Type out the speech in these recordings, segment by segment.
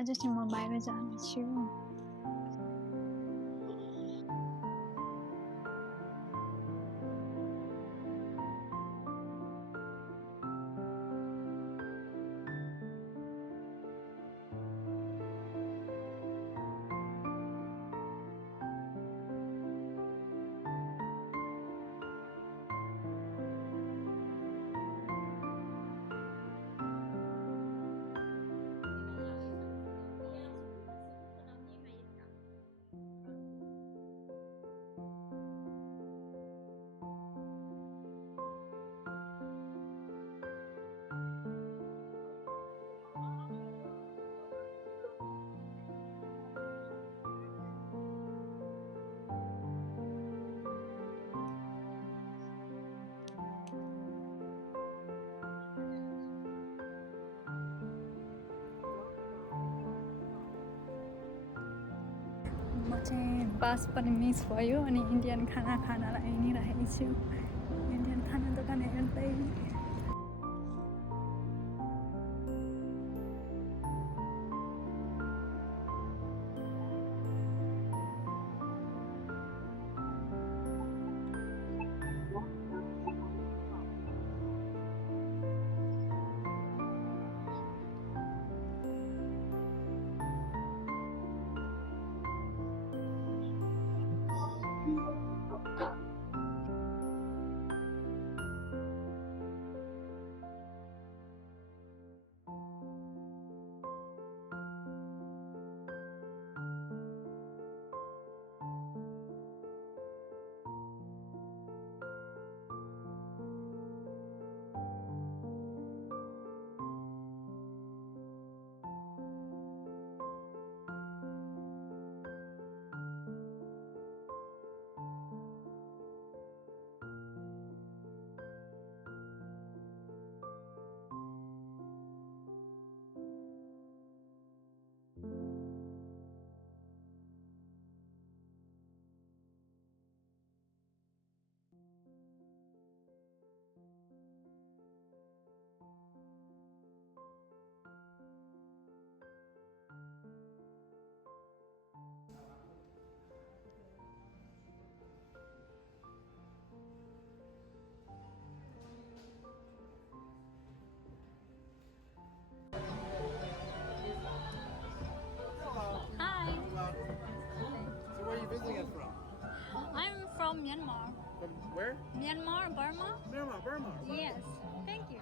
आज चाहिँ म बाहिर जानेछु म चाहिँ बस पनि मिस भयो अनि इन्डियन खाना खानलाई नि राखेको छु इन्डियन खाना दोकान हेर्दै So where are you visiting us from? I'm from Myanmar. From where? Myanmar, Burma? Burma. Yes. Thank you.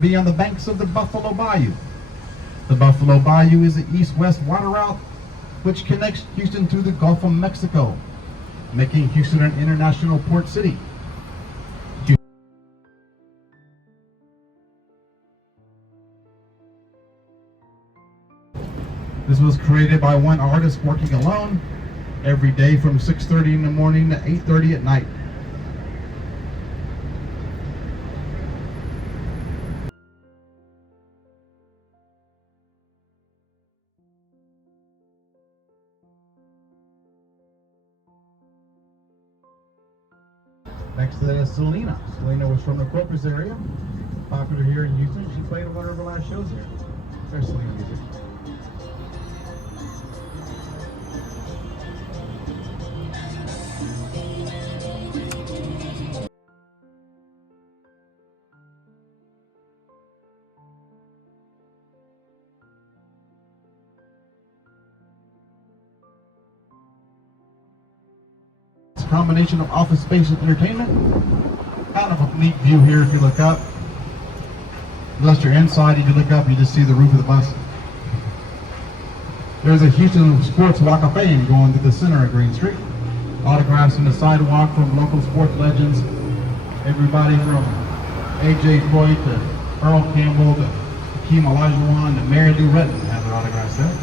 Be on the banks of the Buffalo Bayou. The Buffalo Bayou is the east-west water route which connects Houston to the Gulf of Mexico, making Houston an international port city. This was created by one artist working alone every day from 6:30 in the morning to 8:30 at night. Next to that is Selena. Selena was from the Corpus area, popular here in Houston. She played one of her last shows here. There's Selena music. It's a combination of office space and entertainment. Kind of a neat view here if you look up. Unless you're inside, if you look up, you just see the roof of the bus. There's a Houston Sports Walk of Fame going through the center of Green Street. Autographs on the sidewalk from local sports legends. Everybody from A.J. Floyd to Earl Campbell to Hakeem Olajuwon to Mary Lou Retton have their autographs there.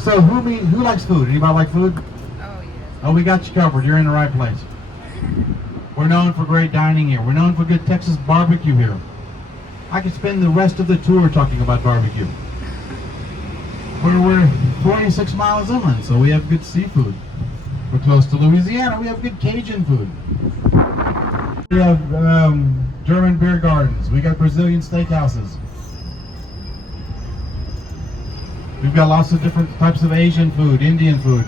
So who likes food? Anybody like food? Oh, yes. Oh, we got you covered. You're in the right place. We're known for great dining here. We're known for good Texas barbecue here. I could spend the rest of the tour talking about barbecue. We're 46 miles inland, so we have good seafood. We're close to Louisiana. We have good Cajun food. We have German beer gardens. We got Brazilian steakhouses. We've got lots of different types of Asian food, Indian food.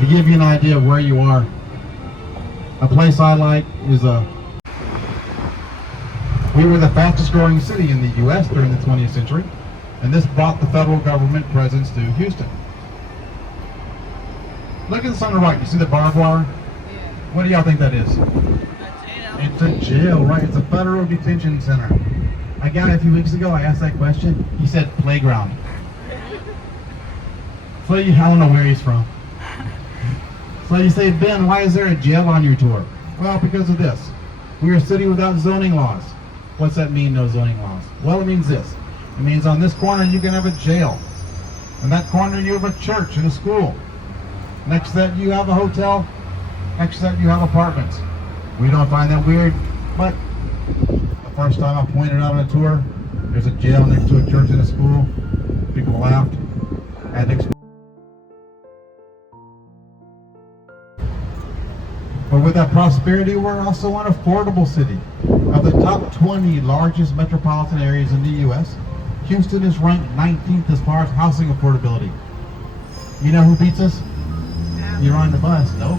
To give you an idea of where you are, a place I like is we were the fastest growing city in the U.S. during the 20th century, and this brought the federal government presence to Houston. Look at this on the right. You see the barbed wire? Yeah. What do y'all think that is? It's a jail, right? It's a federal detention center. A guy a few weeks ago, I asked that question. He said playground. So I don't know where he's from. So you say, Ben, why is there a jail on your tour? Well, because of this. We're a city without zoning laws. What's that mean, no zoning laws? Well, it means this. It means on this corner you can have a jail. On that corner you have a church and a school. Next to that you have a hotel. Next to that you have apartments. We don't find that weird, but the first time I pointed out on a tour, there's a jail next to a church and a school. People laughed. But with that prosperity, we're also an affordable city. Of the top 20 largest metropolitan areas in the U.S., Houston is ranked 19th as far as housing affordability. You know who beats us? You're on the bus. No?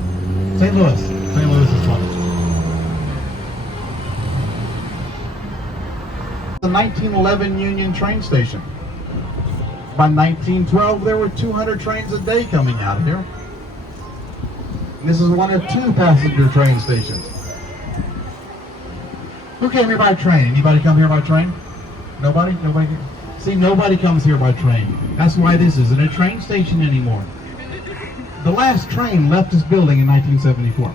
St. Louis. St. Louis is one. The 1911 Union train station. By 1912, there were 200 trains a day coming out of here. This is one of 2 passenger train stations. Who came here by train? Anybody come here by train? Nobody? Nobody? See, nobody comes here by train. That's why this isn't a train station anymore. The last train left this building in 1974.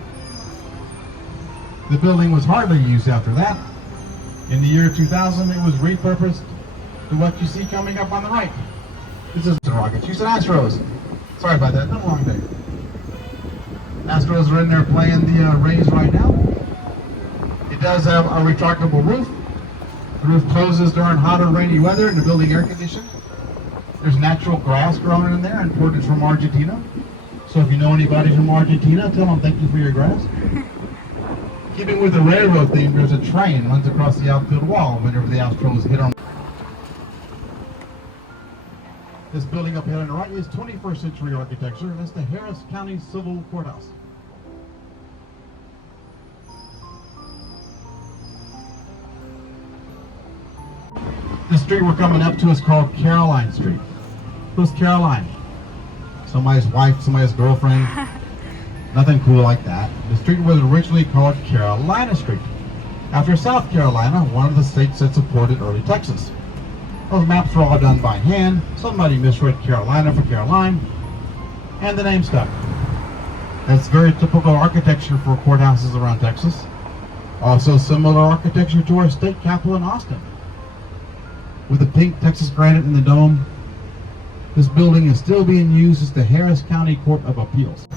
The building was hardly used after that. In the year 2000, it was repurposed to what you see coming up on the right. This is the Rockets. Houston Astros. Sorry about that. Been a long day. Astros are in there playing the Rays right now. It does have a retractable roof. The roof closes during hot or rainy weather and the building air conditioned. There's natural grass growing in there, imported from Argentina. So if you know anybody from Argentina, tell them thank you for your grass. Keeping with the railroad theme, there's a train runs across the outfield wall whenever the Astros hit on. This building up here on the right is 21st century architecture. That's the Harris County Civil Courthouse. The street we're coming up to is called Caroline Street. Who's Caroline? Somebody's wife, somebody's girlfriend. Nothing cool like that. The street was originally called Carolina Street, after South Carolina, one of the states that supported early Texas. Those maps were all done by hand. Somebody misread Carolina for Caroline, and the name stuck. That's very typical architecture for courthouses around Texas. Also similar architecture to our state capitol in Austin. With the pink Texas granite in the dome, this building is still being used as the Harris County Court of Appeals.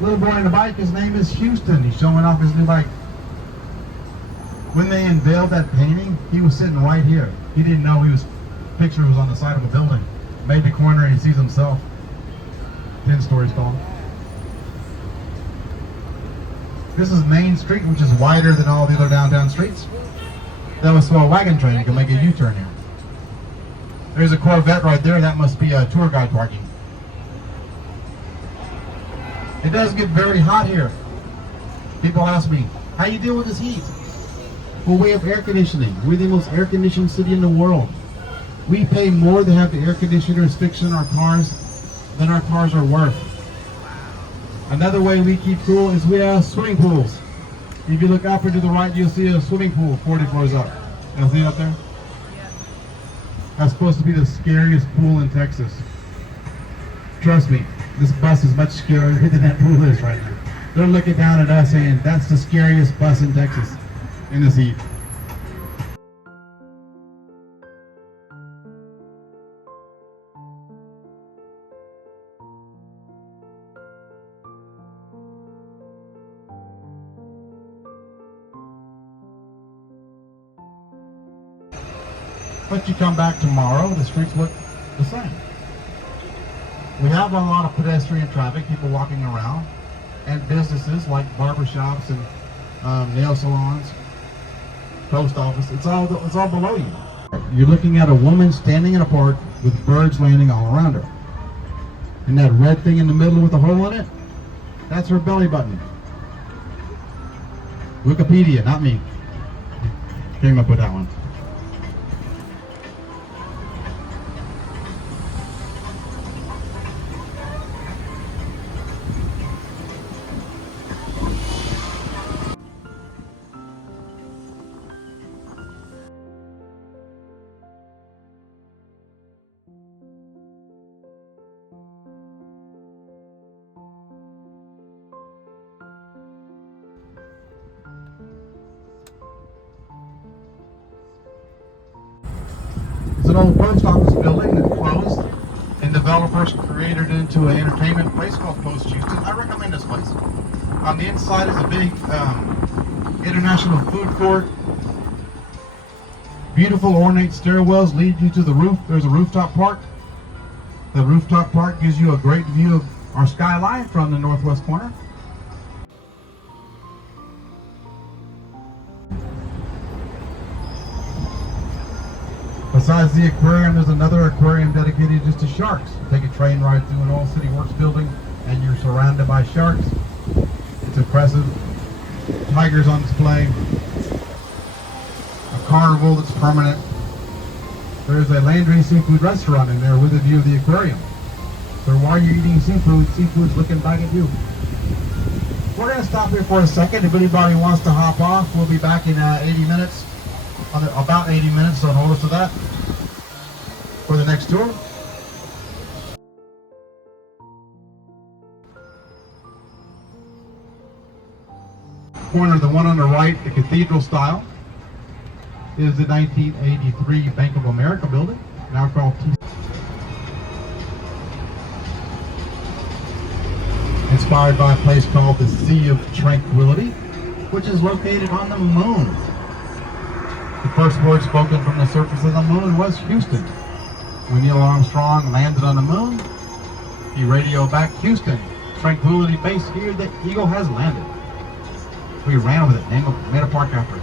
Little boy on the bike, his name is Houston. He's showing off his new bike. When they unveiled that painting, he was sitting right here. He didn't know picture was on the side of a building. Made the corner and he sees himself. 10 stories tall. This is Main Street, which is wider than all the other downtown streets. That was so a wagon train can make a U-turn here. There's a Corvette right there. That must be a tour guide parking. It does get very hot here. People ask me, how you deal with this heat? Well, we have air conditioning. We're the most air-conditioned city in the world. We pay more to have the air conditioners fixed in our cars than our cars are worth. Another way we keep cool is we have swimming pools. If you look up or to the right, you'll see a swimming pool 40 floors up. You see it up there? That's supposed to be the scariest pool in Texas. Trust me, this bus is much scarier than that pool is right now. They're looking down at us saying, that's the scariest bus in Texas in this heat. But you come back tomorrow, the streets look the same. We have a lot of pedestrian traffic, people walking around, and businesses like barbershops and nail salons, post office. It's all below you. You're looking at a woman standing in a park with birds landing all around her. And that red thing in the middle with a hole in it, that's her belly button. Wikipedia, not me. Came up with that one. It's an old post office building that closed, and developers created it into an entertainment place called Post Houston. I recommend this place. On the inside is a big international food court. Beautiful ornate stairwells lead you to the roof. There's a rooftop park. The rooftop park gives you a great view of our skyline from the northwest corner. Besides the aquarium, there's another aquarium dedicated just to sharks. You take a train ride through an old City Works building and you're surrounded by sharks. It's impressive. Tigers on display. A carnival that's permanent. There's a Landry seafood restaurant in there with a view of the aquarium. So while you're eating seafood, seafood's looking back at you. We're going to stop here for a second. If anybody wants to hop off, we'll be back in 80 minutes. About 80 minutes, so hold us to that for the next tour. Corner, the one on the right, the cathedral style, is the 1983 Bank of America building, now called T. Inspired by a place called the Sea of Tranquility, which is located on the moon. The first word spoken from the surface of the moon was Houston. When Neil Armstrong landed on the moon, he radioed back, Houston, Tranquility Base here, the Eagle has landed. We ran with it, made a park after it.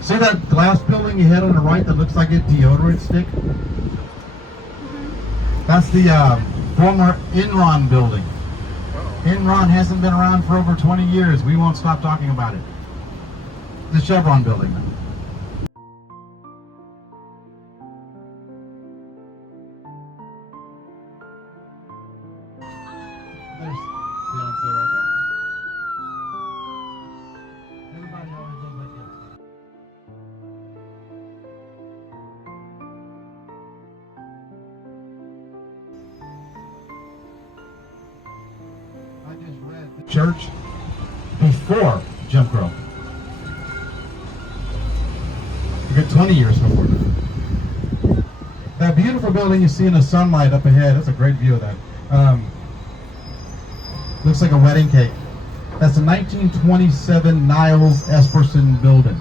See that glass building you had on the right that looks like a deodorant stick? That's the former Enron building. Enron hasn't been around for over 20 years. We won't stop talking about it. The Chevron building. There's Beyonce right there. Everybody always loves like this. I just read the church before Jim Crow. A good 20 years before that. That beautiful building you see in the sunlight up ahead, that's a great view of that. Looks like a wedding cake. That's the 1927 Niles Esperson building.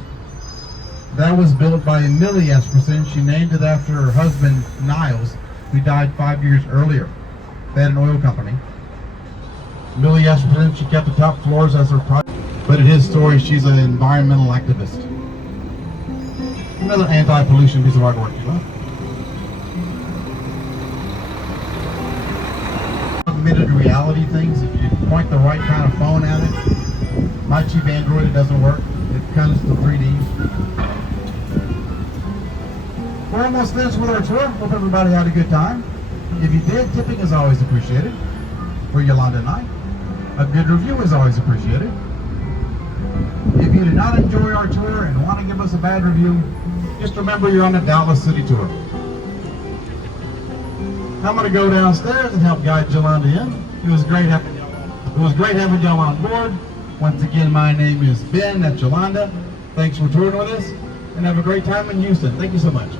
That was built by Millie Esperson. She named it after her husband, Niles, who died 5 years earlier. They had an oil company. Millie Esperson, she kept the top floors as her project. But in his story, she's an environmental activist. Another anti-pollution piece of artwork, you know? Augmented reality things, if you point the right kind of phone at it. My cheap Android, it doesn't work. It comes to 3D. We're almost finished with our tour. Hope everybody had a good time. If you did, tipping is always appreciated. For Yolanda and I. A good review is always appreciated. If you did not enjoy our tour and want to give us a bad review, just remember you're on the Dallas City tour. I'm going to go downstairs and help guide Yolanda in. It was great having y'all on board. Once again, my name is Ben, that's Yolanda. Thanks for touring with us, and have a great time in Houston. Thank you so much.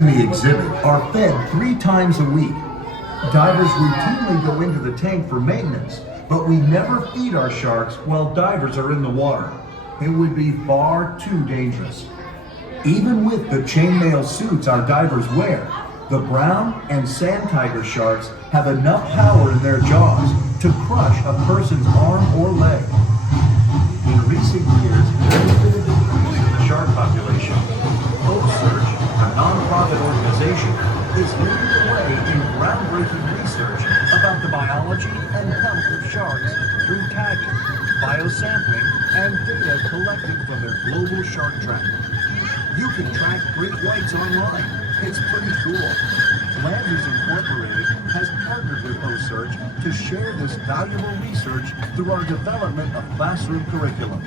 The exhibit are fed 3 times a week. Divers routinely go into the tank for maintenance, but we never feed our sharks while divers are in the water. It would be far too dangerous. Even with the chainmail suits our divers wear, the brown and sand tiger sharks have enough power in their jaws to crush a person's arm or leg. In recent years, there has been a decrease in the shark population. U.S.A, a non-profit organization, is leading the way in groundbreaking research about the biology and health of sharks through tagging, biosampling, and data collected from their global shark track. You can track great whites online. It's pretty cool. Landers Incorporated has partnered with U.S.A to share this valuable research through our development of classroom curriculum.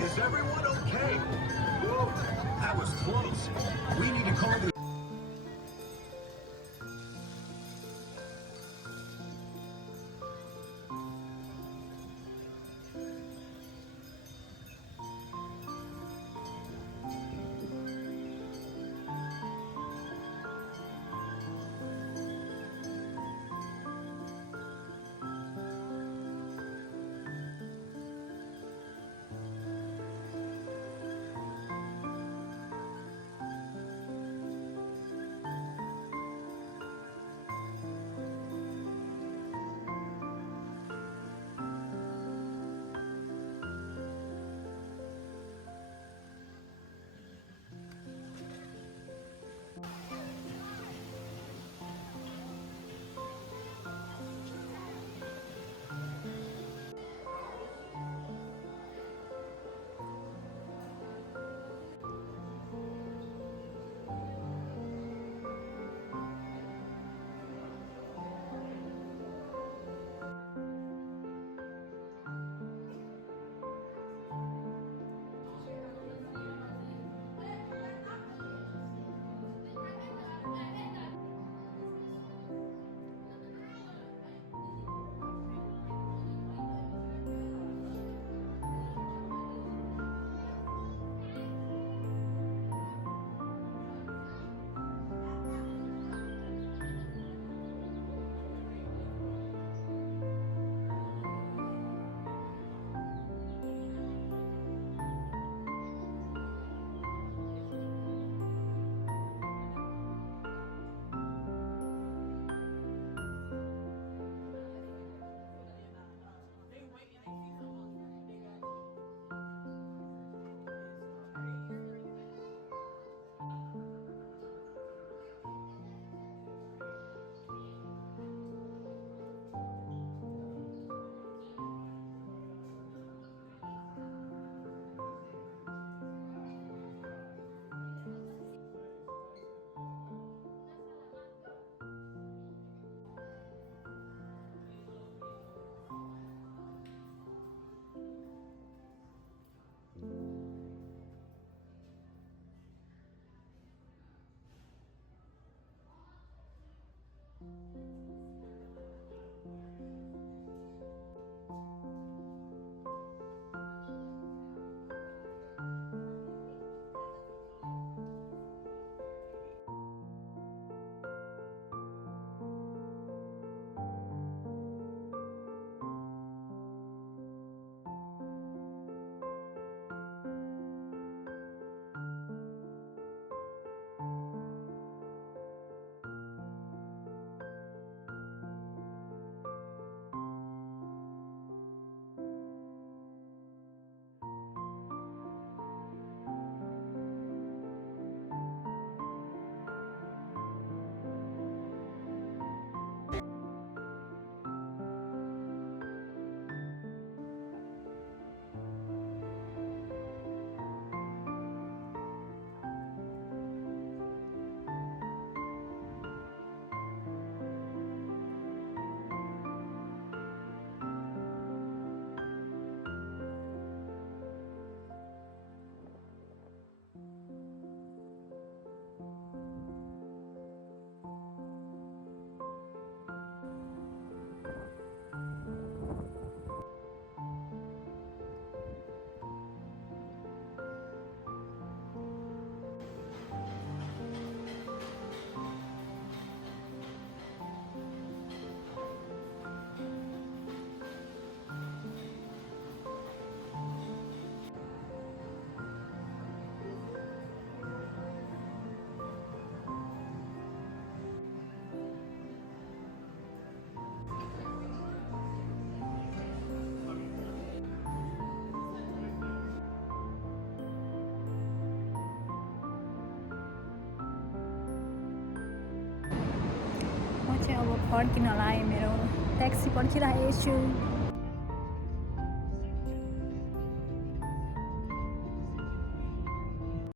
Is everyone okay? Woo, that was close. We need to call the... चाहिँ अब फर्किन लाग्यो मेरो taxi पर्खिरहेको छु